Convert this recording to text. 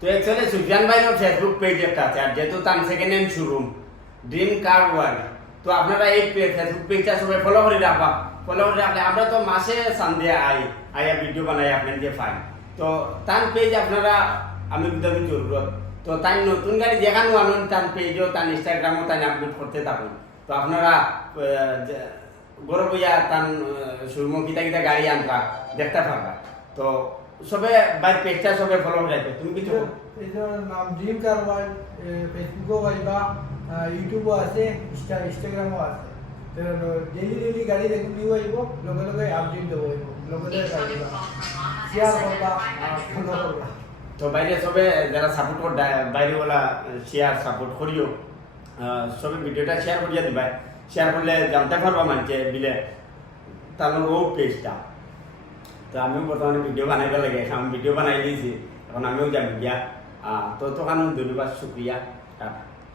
তো অ্যাকচুয়ালি সুফিয়ান ভাইয়ের Facebook page একটা আছে আর যেহেতু তার সেকেন্ড হ্যান্ড শোরুম ড্রিম কার ওয়ার্ল্ড, তো আপনারা এই ফেসবুক পেজটা সবাই ফলো করে রাখবা। ফলো করে রাখলে আমরা তো মাসে সানডে আইয়া ভিডিও বানাই আপনাদের পাই। তো তার পেজ আপনারা আমি বিদামি জরুরত, তো তাই নতুন গাড়ি যেখানে আনুন তার পেজও তার ইনস্টাগ্রামও তাই আপলোড করতে থাকুন। তো আপনারা গরম হইয়া তার শোরুম কিতা কিতা গাড়ি আনবা দেখতে পারবা। তো সবে বাই পেজটা সবে ফলো করে রাখবে। তুমি কিছু এটার নাম ড্রিম কার ওয়ার্ল্ড, ফেসবুকও পাইবা, ইউটিউবও আছে, ইনস্টাগ্রামও আছে। তো ডেলি গাড়ি দেখুন নিউ আইব, লগে লগে আপডেট দেবো আইব, লগে লগে গাড়িবা শেয়ার করবা, ফলো করবা। তো বাইরে সবে যারা সাপোর্ট করতে বাইরে ওলা শেয়ার সাপোর্ট করিও, সবে ভিডিওটা শেয়ার করিয়া দিবা। শেয়ার করলে জানতে পারবা মানুষে বিলে তার ও পেজটা। তো আমিও বর্তমানে ভিডিও বানাইতে লাগে, আমি ভিডিও বানাই দিয়েছি, এখন আমিও যাবি গিয়া। তো তখন ধন্যবাদ, শুক্রিয়া।